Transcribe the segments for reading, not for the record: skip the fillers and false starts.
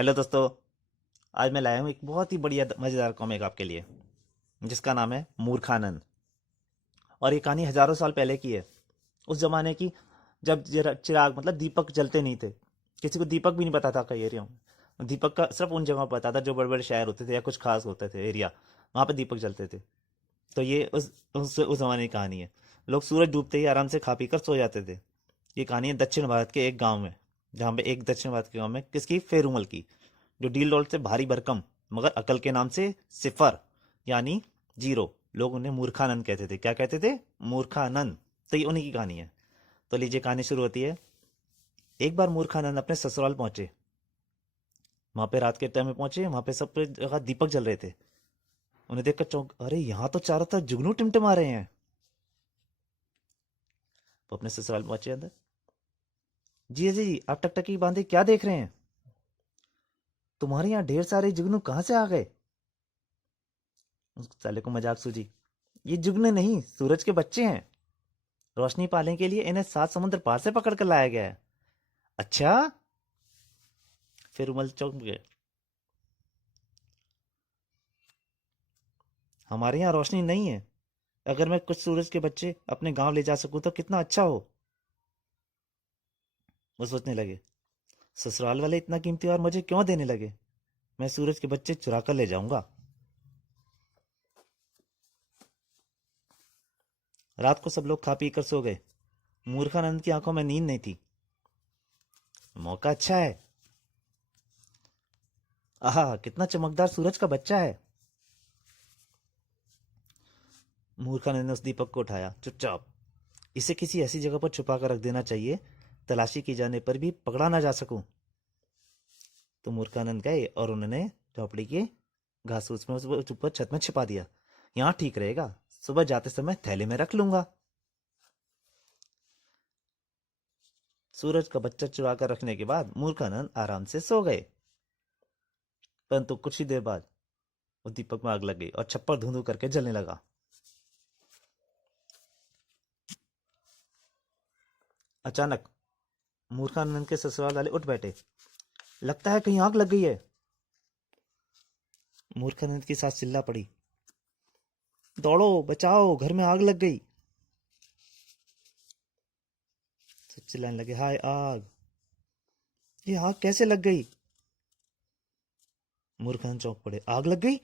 Hello दोस्तों। आज मैं लाया हूँ एक बहुत ही बढ़िया मज़ेदार कॉमिक आपके लिए, जिसका नाम है मूर्खानंद। और ये कहानी हजारों साल पहले की है। उस जमाने की, जब चिराग मतलब दीपक जलते नहीं थे। किसी को दीपक भी नहीं पता था कई एरिया में। दीपक का सिर्फ उन जगहों पर पता था जो बड़े बड़े शहर होते थे या कुछ खास होते थे एरिया, वहाँ पे दीपक जलते थे। तो ये उस जमाने की कहानी है। लोग सूरज डूबते ही आराम से खा पी कर सो जाते थे। ये कहानी है दक्षिण भारत के एक गांव में, जहाँ पे एक दक्षिण भारत के गांव में किसकी, फेरूमल की, जो डील डॉल से भारी भरकम मगर अकल के नाम से सिफर, यानी जीरो। लोग उन्हें मूर्खानंद कहते थे। क्या कहते थे? मूर्खानंद। तो ये उन्हीं की कहानी है। तो लीजिए, कहानी शुरू होती है। एक बार मूर्खानंद अपने ससुराल पहुंचे। वहां पे रात के टाइम में पहुंचे, वहां पे सब जगह दीपक जल रहे थे। उन्हें देखकर चौंक, अरे यहाँ तो चारों तरफ जुगनू टिमटिमा रहे हैं। वो अपने ससुराल पहुंचे अंदर। जी जी जी, आप टकटकी बांधे क्या देख रहे हैं? तुम्हारे यहाँ ढेर सारे जुगनू कहाँ से आ गए? उस साले को मजाक सूझी। ये जुगनू नहीं, सूरज के बच्चे हैं। रोशनी पाने के लिए इन्हें 7 समुद्र पार से पकड़ कर लाया गया है। अच्छा। फिर उमल चौंक गए। हमारे यहाँ रोशनी नहीं है। अगर मैं कुछ सूरज के बच्चे अपने गांव ले जा सकूं तो कितना अच्छा हो। वो सोचने लगे, ससुराल वाले इतना कीमती और मुझे क्यों देने लगे? मैं सूरज के बच्चे चुरा कर ले जाऊंगा। रात को सब लोग खा पी कर सो गए। मूर्खानंद की आंखों में नींद नहीं थी। मौका अच्छा है। आहा, कितना चमकदार सूरज का बच्चा है। मूर्खानंद ने उस दीपक को उठाया। चुपचाप, इसे किसी ऐसी जगह पर छुपा कर रख देना चाहिए, तलाशी की जाने पर भी पकड़ा ना जा सकूं। तो मूर्खानंद गए और उन्होंने झोपड़ी के घास फूस में उसको ऊपर छत में छिपा दिया। यहाँ ठीक रहेगा, सुबह जाते समय थैले में रख लूंगा। सूरज का बच्चा चुरा कर रखने के बाद मूर्खानंद आराम से सो गए। परंतु कुछ ही देर बाद वो दीपक में आग लग गई और छप्पर धुंधु धू करके जलने लगा। अचानक मूर्खानंद के ससुराल वाले उठ बैठे। लगता है कहीं आग लग गई है। मूर्खानंद की सास चिल्ला पड़ी, दौड़ो बचाओ, घर में आग लग गई। सब चिल्लाने लगे, हाय आग, ये आग कैसे लग गई? मूर्खानंद चौंक पड़े, आग लग गई?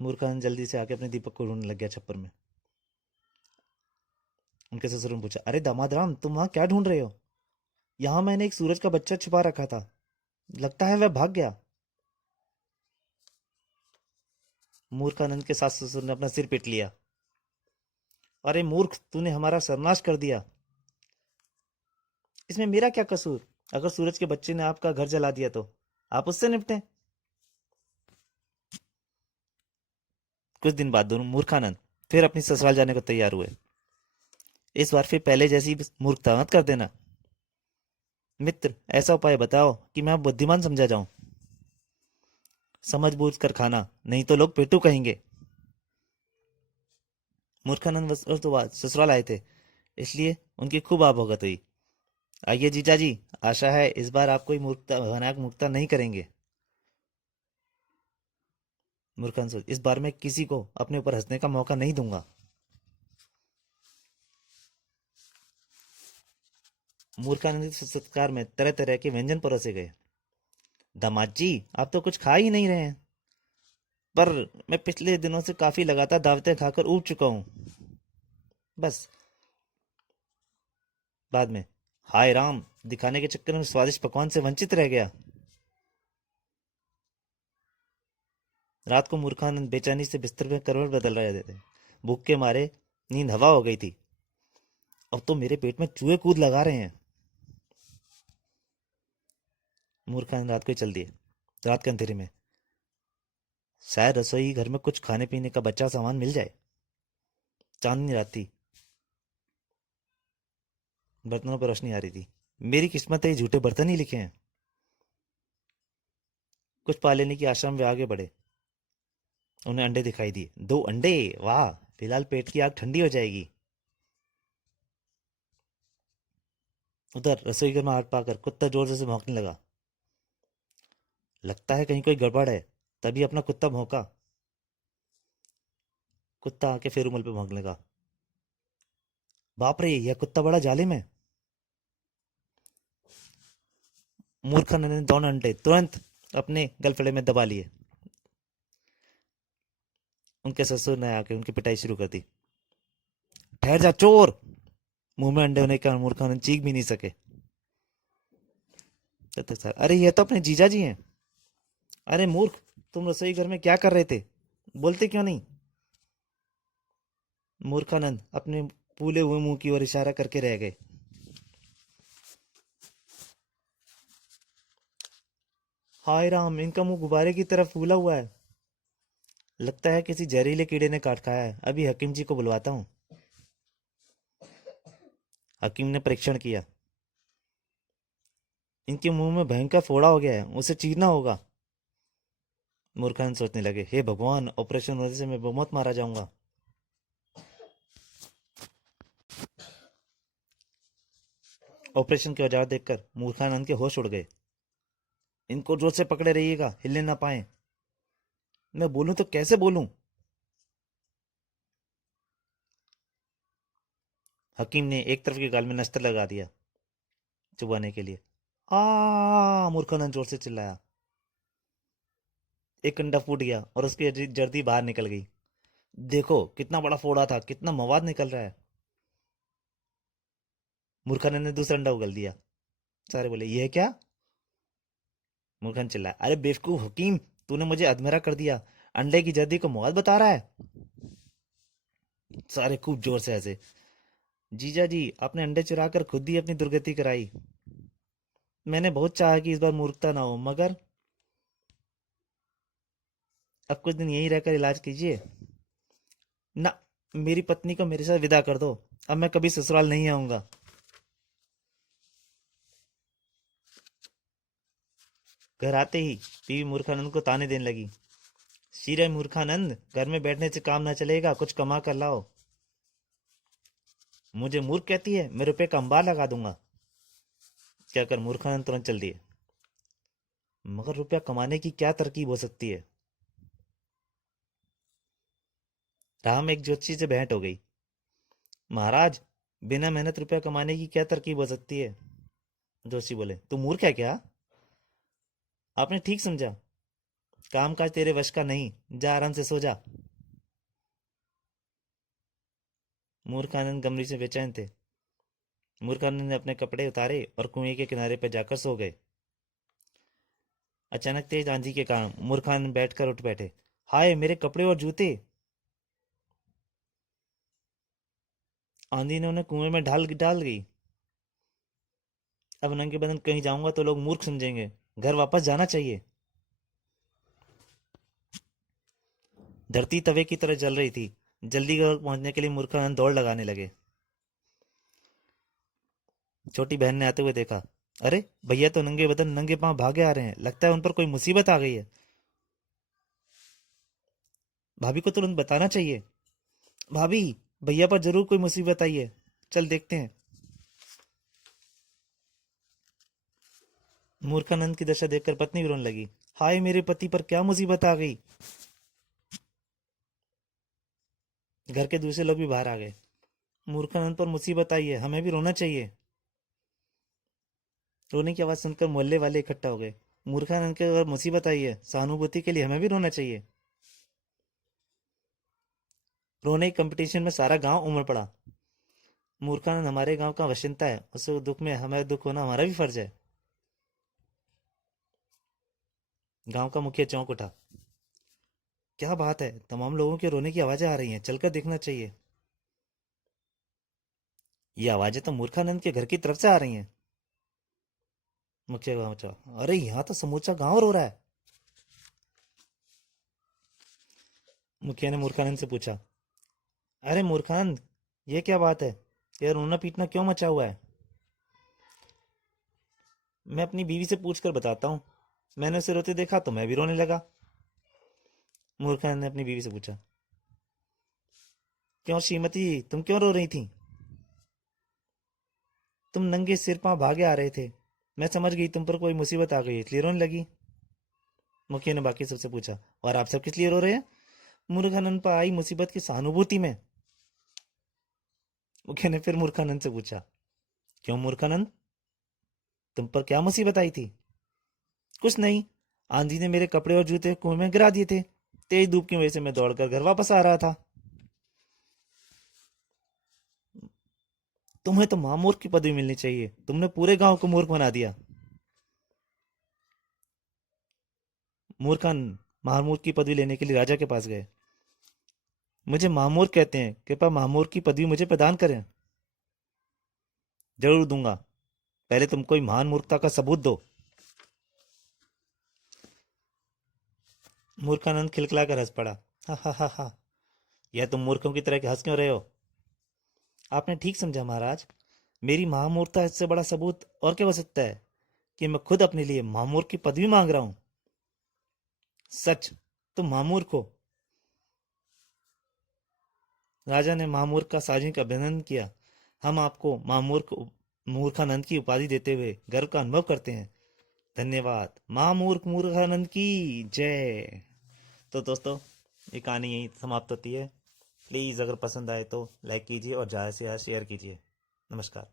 मूर्खानंद जल्दी से आके अपने दीपक को ढूंढने लग गया छप्पर में। उनके ससुर ने पूछा, अरे दामाद राम, तुम वहां क्या ढूंढ रहे हो? यहाँ मैंने एक सूरज का बच्चा छुपा रखा था, लगता है वह भाग गया। मूर्खानंद के सास ससुर ने अपना सिर पीट लिया। अरे मूर्ख, तूने हमारा सर्वनाश कर दिया। इसमें मेरा क्या कसूर? अगर सूरज के बच्चे ने आपका घर जला दिया तो आप उससे निपटें। कुछ दिन बाद दोनों मूर्खानंद फिर अपनी ससुराल जाने को तैयार हुए। इस बार फिर पहले जैसी मूर्खता मत कर देना। मित्र, ऐसा उपाय बताओ कि मैं बुद्धिमान समझा जाऊं। समझ बूझ कर खाना, नहीं तो लोग पेटू कहेंगे। मूर्खानंद वर्षों तो बाद ससुराल आए थे, इसलिए उनकी खूब आवभगत हुई। आइए जीजा जी, आशा है इस बार आप कोई मूर्खता, भयानक मूर्खता नहीं करेंगे। मूर्खानंद सोच, इस बार मैं किसी को अपने ऊपर हंसने का मौका नहीं दूंगा। मूर्खानंद के सत्कार में तरह तरह के व्यंजन परोसे गए। दामाद जी, आप तो कुछ खा ही नहीं रहे हैं। पर मैं पिछले दिनों से काफी लगातार दावतें खाकर ऊब चुका हूं। बस। बाद में, हाय राम, दिखाने के चक्कर में स्वादिष्ट पकवान से वंचित रह गया। रात को मूर्खानंद बेचैनी से बिस्तर में करवट बदल रहे थे। भूख के मारे नींद हवा हो गई थी। अब तो मेरे पेट में चूहे कूद लगा रहे हैं। मूर्खानंद रात को ही चल दिए। रात के अंधेरे में शायद रसोई घर में कुछ खाने पीने का बचा सामान मिल जाए। चांदनी रात थी। बर्तनों पर रोशनी आ रही थी। मेरी किस्मत है, ये झूठे बर्तन ही लिखे हैं। कुछ पा लेने की आशा में वे आगे बढ़े। उन्हें अंडे दिखाई दिए। 2 अंडे, वाह, फिलहाल पेट की आग ठंडी हो जाएगी। उधर रसोई घर में हाथ पाकर कुत्ता जोर से भौंकने लगा। लगता है कहीं कोई गड़बड़ है, तभी अपना कुत्ता भौंका। कुत्ता आके फिर उमल पे भौंकने लगा। बाप रे, यह कुत्ता बड़ा जालिम है। मूर्ख ने दोनों अंडे तुरंत अपने गलफड़े में दबा लिए। उनके ससुर ने आके उनकी पिटाई शुरू कर दी। ठहर जा चोर। मुंह में अंडे होने के कारण मूर्खा ने चीख भी नहीं सके। तब तक सर, अरे ये तो अपने जीजा जी हैं। अरे मूर्ख, तुम रसोई घर में क्या कर रहे थे, बोलते क्यों नहीं? मूर्खानंद अपने फूले हुए मुंह की ओर इशारा करके रह गए। हाय राम, इनका मुंह गुब्बारे की तरफ फूला हुआ है। लगता है किसी जहरीले कीड़े ने काट खाया है। अभी हकीम जी को बुलवाता हूँ। हकीम ने परीक्षण किया। इनके मुंह में भयंकर फोड़ा हो गया है, उसे चीरना होगा। मूर्खानंद सोचने लगे, हे भगवान, ऑपरेशन होने से मैं बहुत मारा जाऊंगा। ऑपरेशन के औजार देखकर मूर्खानंद के होश उड़ गए। इनको जोर से पकड़े रहिएगा, हिलने ना पाए। मैं बोलूं तो कैसे बोलूं? हकीम ने एक तरफ के गाल में नस्तर लगा दिया चुबाने के लिए। आ मूर्खानंद जोर से चिल्लाया। एक अंडा फूट गया और उसकी जर्दी बाहर निकल गई। देखो कितना बड़ा फोड़ा था, कितना मवाद निकल रहा है। मूर्खानंद ने दूसरा अंडा उगल दिया। सारे बोले, यह क्या? मूर्खानंद चिल्लाया, अरे बेवकूफ हकीम, तूने मुझे अधमरा कर दिया। अंडे की जर्दी को मवाद बता रहा है। सारे खूब जोर से हंसे। जीजा जी, आपने अंडे चुरा कर खुद ही अपनी दुर्गति कराई। मैंने बहुत चाहा कि इस बार मूर्खता ना हो, मगर अब कुछ दिन यहीं रहकर इलाज कीजिए। ना, मेरी पत्नी को मेरे साथ विदा कर दो। अब मैं कभी ससुराल नहीं आऊंगा। घर आते ही बीवी मूर्खानंद को ताने देने लगी। शीरे मूर्खानंद, घर में बैठने से काम ना चलेगा, कुछ कमा कर लाओ। मुझे मूर्ख कहती है, मैं रुपए का अंबार लगा दूंगा। क्या कर मूर्खानंद तुरंत चल दिए। मगर रुपया कमाने की क्या तरकीब हो सकती है? राह में एक ज्योतिषी से भेंट हो गई। महाराज, बिना मेहनत रुपया कमाने की क्या तरकीब हो सकती है? जोशी बोले, तू मूर्ख है क्या? आपने ठीक समझा, काम काज तेरे वश का नहीं, जा आराम से सो जा। मूर्खानंद गमरी से बेचैन थे। मूर्खानंद ने अपने कपड़े उतारे और कुएं के किनारे पर जाकर सो गए। अचानक तेज आंधी के कारण मूर्खानंद बैठकर उठ बैठे। हाय, मेरे कपड़े और जूते! आंधी ने उन्हें कुएं में ढाल डाल गई। अब नंगे बदन कहीं जाऊंगा तो लोग मूर्ख समझेंगे। घर वापस जाना चाहिए। धरती तवे की तरह जल रही थी। जल्दी घर पहुंचने के लिए मूर्खानंद दौड़ लगाने लगे। छोटी बहन ने आते हुए देखा। अरे भैया तो नंगे बदन नंगे पांव भागे आ रहे हैं, लगता है उन पर कोई मुसीबत आ गई है। भाभी को तुरंत बताना चाहिए। भाभी, भैया पर जरूर कोई मुसीबत आई है, चल देखते हैं। मूर्खानंद की दशा देखकर पत्नी भी रोने लगी। हाय, मेरे पति पर क्या मुसीबत आ गई। घर के दूसरे लोग भी बाहर आ गए। मूर्खानंद पर मुसीबत आई है, हमें भी रोना चाहिए। रोने की आवाज सुनकर मोहल्ले वाले इकट्ठा हो गए। मूर्खानंद के अगर मुसीबत आई है, सहानुभूति के लिए हमें भी रोना चाहिए। रोने की कंपटीशन में सारा गांव उमड़ पड़ा। मूर्खानंद हमारे गांव का बाशिंदा है, उसके दुख में हमें दुख होना हमारा भी फर्ज है। गांव का मुखिया चौंक उठा। क्या बात है, तमाम लोगों के रोने की आवाजें आ रही हैं, चलकर देखना चाहिए। ये आवाजें तो मूर्खानंद के घर की तरफ से आ रही हैं। मुखिया गांव चौंका। अरे यहाँ तो समूचा गांव रो रहा है। मुखिया ने मूर्खानंद से पूछा। अरे मूर्खानंद, ये क्या बात है? ये रोना पीटना क्यों मचा हुआ है? मैं अपनी बीवी से पूछ कर बताता हूँ। मैंने उसे रोते देखा तो मैं भी रोने लगा। मूर्खानंद ने अपनी बीवी से पूछा। क्यों श्रीमती, तुम क्यों रो रही थी? तुम नंगे सिर पांव भागे आ रहे थे। मैं समझ गई तुम पर कोई मुसीबत आ गई इसलिए रोने लगी। मुखिया ने बाकी सबसे पूछा, और आप सब किस लिए रो रहे हैं? मूर्खानंद पर आई मुसीबत की सहानुभूति में। मुखिया ने फिर मूर्खानंद से पूछा, क्यों मूर्खानंद, तुम पर क्या मुसीबत आई थी? कुछ नहीं, आंधी ने मेरे कपड़े और जूते कुएं में गिरा दिए थे। तेज धूप की वजह से मैं दौड़कर घर वापस आ रहा था। तुम्हें तो महामूर्ख की पदवी मिलनी चाहिए, तुमने पूरे गांव को मूर्ख बना दिया। मूर्खान महामूर्ख की पदवी लेने के लिए राजा के पास गए। मुझे महामूर्ख कहते हैं, कृपया महामूर्ख की पदवी मुझे प्रदान करें। जरूर दूंगा, पहले तुम कोई महान मूर्खता का सबूत दो। मूर्खानंद खिलखिलाकर हंस पड़ा, हा हा हा हा, यह तुम मूर्खों की तरह हंस क्यों रहे हो? आपने ठीक समझा महाराज, मेरी महामूर्खता इससे बड़ा सबूत और क्या हो सकता है कि मैं खुद अपने लिए महामूर्ख की पदवी मांग रहा हूं। सच, तुम महामूर्ख हो। राजा ने महामूर्ख का सार्वजनिक अभिनंदन किया। हम आपको महामूर्ख मूर्खानंद की उपाधि देते हुए गर्व का अनुभव करते हैं। धन्यवाद। महामूर्ख मूर्खानंद की जय। तो दोस्तों, ये कहानी यहीं समाप्त होती है। प्लीज़ अगर पसंद आए तो लाइक कीजिए और ज़्यादा से ज़्यादा शेयर कीजिए। नमस्कार।